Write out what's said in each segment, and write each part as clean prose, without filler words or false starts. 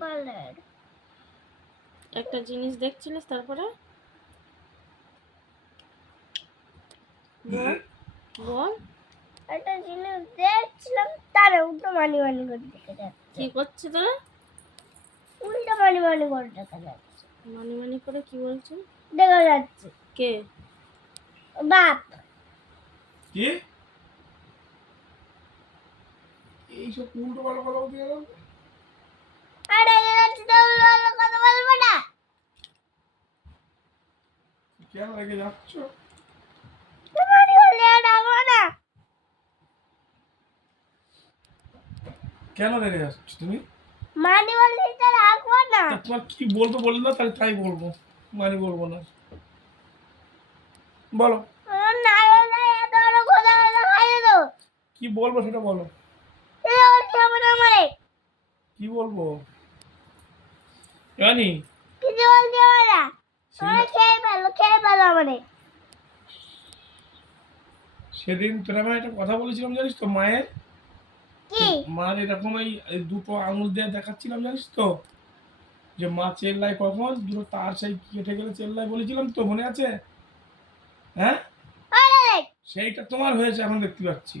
কপালের একটা জিনিস দেখছিলিস, তারপরে বল বল। একটা জিনিস দেখছিলাম, তার উল্টো মানি মানি করে দেখে যাচ্ছে। কি করছে তোরা? উল্টো মানি মানি করে দেখা যাচ্ছে। মানি মানি করে কি বলছে? দেখা যাচ্ছে কে? বাপ। কে? এইসব উল্টো পাল্টা কথা বলতে গেল? আর দেখা যাচ্ছে তো উল্টো পাল্টা কথা বলবো না। কেন রেখে যাচ্ছ? মানি বললে ডাকবো না। কেন রেখে যাচ্ছ তুমি? মানি বললে তো রাখবো না। তা তোমার কি বলবো বললে না, তাহলে তাই বলবো, মানে বলবো না। বলো আমার না বললে এত বড় কথা বলে খাইয়ে দেবো। কি বলবো সেটা বলো। এটা বলছে আমার আমারে। কি বলবো রানি? কিছু বলছে আমরা। আমার খেয়ে ফেলো আমারে। সেদিন তোরা আমি একটা কথা বলেছিলাম জানিস তো, মায়ের কি? মার এরকম এই দুটো আঙুল দিয়ে দেখাচ্ছিলাম জানিস তো, যে মা চেল্লায় কখন দুটো তার সেই কেটে গেলে চেল্লায় বলেছিলাম তো, মনে আছে? হ্যাঁ, আরে সেইটা তোমার হয়েছে এখন দেখতে পাচ্ছি।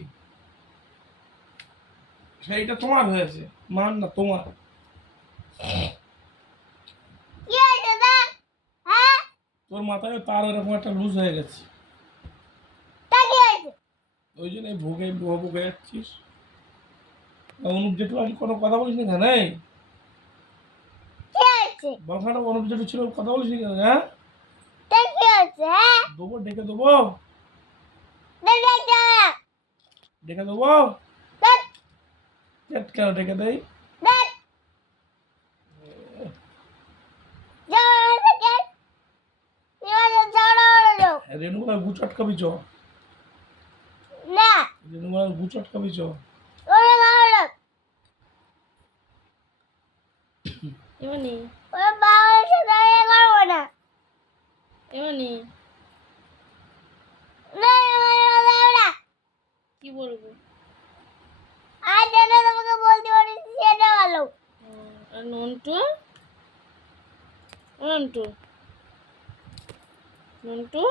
সেইটা তোমার হয়েছে, মান না তোমার। কি হয়েছে তা? হ্যাঁ? তোর মাথায় তার এরকম একটা লুজ হয়ে গেছে, তা কি হয়েছে? ওই জন্য ভোগে ভোগে যাচ্ছিস। অনুপ জেঠু আজ কোনো কথা বলিস নি কেন? এই কি হয়েছে? বলখানা অনুপ জেঠু ছিল, কথা বলিস নি কেন? হ্যাঁ, তা কি হয়েছে? হ্যাঁ? দেবো, ডেকে দেবো, দেখে যা। ডেকে দেবো। দেখ, কেন ডেকে দেই? দেখ। যাও থেকে। এবার ঝগড়া করে যাও। রেণুগুলার গু চটকাবি চ, না, রেণুগুলার গু চটকাবি চ। ওরে বাবা। এমনি ওরে বাবার সাথে আমি করবো না। এমনি না, না। কি বলবো? আর যেটা তোমাকে বলতে পারিস সেটা ভালো। আর নন্টু, নন্টু, নন্টু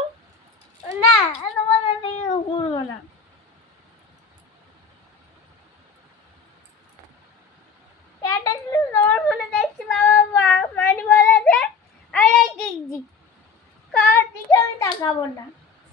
না, তোমাদের থেকে করবো না।